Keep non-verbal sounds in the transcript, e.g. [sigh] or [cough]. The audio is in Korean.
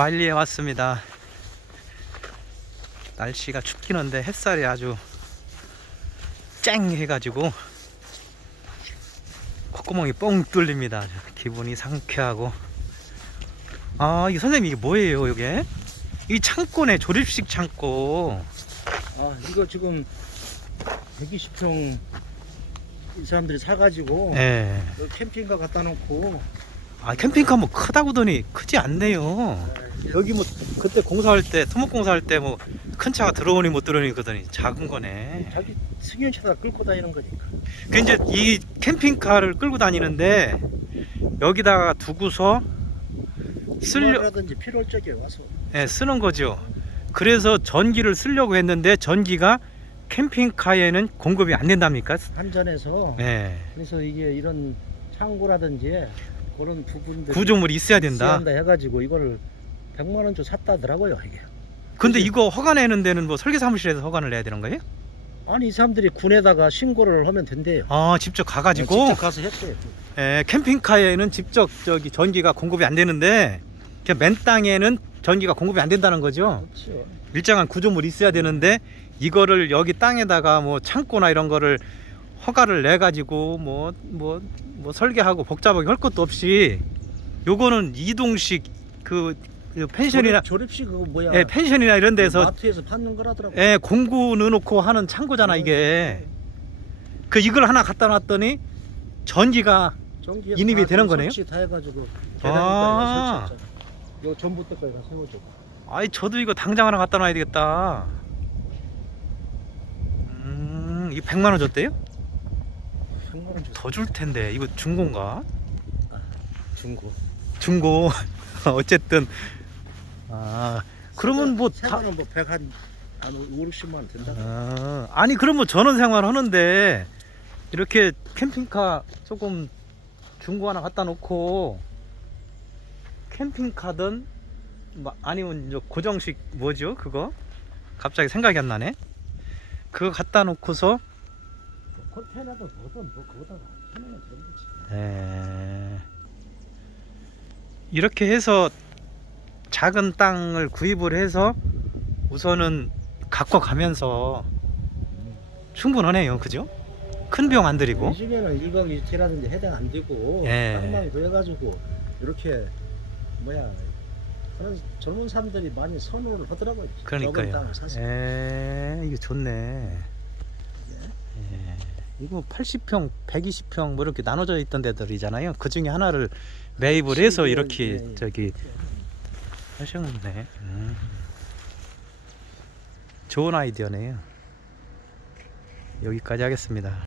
말리에 왔습니다. 날씨가 춥긴 한데 햇살이 아주 쨍 해가지고 콧구멍이 뻥 뚫립니다. 기분이 상쾌하고 아 이게 선생님 이게 뭐예요 이게? 이 창고네 조립식 창고 아 이거 지금 120평 이 사람들이 사가지고 예. 여기 캠핑카 갖다 놓고 아 캠핑카 뭐 크다고 더니 크지 않네요 여기 뭐 그때 공사할 때 토목 공사할 때 뭐 큰 차가 들어오니 못 들어오니 그러더니 작은 거네 자기 승용 차다 끌고 다니는 거니까 그 이제 이 캠핑카를 끌고 다니는데 여기다가 두고서 쓸려 주말이라든지 필요할 적에 와서 예, 쓰는 거죠. 그래서 전기를 쓰려고 했는데 전기가 캠핑카에는 공급이 안 된답니까? 한전에서 예. 그래서 이게 이런 창고라든지 그런 부분들 구조물이 있어야 된다. 한다 해가지고 이거를 100만 원줘 샀다더라고요 이게. 근데 이거 허가 내는 데는 뭐 설계 사무실에서 허가를 내야 되는 거예요? 아니 이 사람들이 군에다가 신고를 하면 된대요. 아, 직접 가 가지고? 직접 가서 했어요. 예, 캠핑카에는 직접 저기 전기가 공급이 안 되는데 그냥 맨 땅에는 전기가 공급이 안 된다는 거죠. 그렇죠. 일정한 구조물이 있어야 되는데 이거를 여기 땅에다가 뭐 창고나 이런 거를 허가를 내 가지고 뭐 뭐 뭐 설계하고 복잡하게 할 것도 없이 요거는 이동식 그, 그 펜션이나 조립, 식 그거 뭐야? 예, 펜션이나 이런 데서 마트에서 파는 거라더라고. 예, 공구 넣어놓고 하는 창고잖아 이게. 그 이걸 하나 갖다 놨더니 전기가 전기에 인입이 다 되는 좀 거네요? 설치 다 해가지고 아. 계단에다 설치했잖아 이거 전부 때까지 다 세워줘. 아이 저도 이거 당장 하나 갖다 놔야 되겠다. 음 이거 100만 원 줬대요? 100만 원 줬어. 더 줄 텐데 이거 중고인가? 중고. 중고. [laughs] 어쨌든 아 그러면 뭐 다 세만원 뭐 100한 한 5, 60만 원 된다? 아, 아니 그럼 뭐 전원 생활 하는데 이렇게 캠핑카 조금 중고 하나 갖다 놓고 캠핑카든 뭐 아니면 저 고정식 뭐죠 그거? 갑자기 생각이 안 나네. 그거 갖다 놓고서 컨테이너도 뭐든 뭐 그거다가 하면 되는 거지 에... 이렇게 해서 작은 땅을 구입을 해서 우선은 갖고 가면서 충분하네요 그죠? 큰 비용 안 들이고 요즘에는 1박 2일이라든지 해당 안 되고 예. 땅만 구해가지고 이렇게 뭐야 그런 젊은 사람들이 많이 선호를 하더라고요 적은 그러니까요 땅을 사서 에 이게 좋네 예. 이거 80평 120평 뭐 이렇게 나눠져 있던 데들이잖아요 그 중에 하나를 매입을 해서 이렇게 예, 예. 저기 하셨네 음. 좋은 아이디어네요. 여기까지 하겠습니다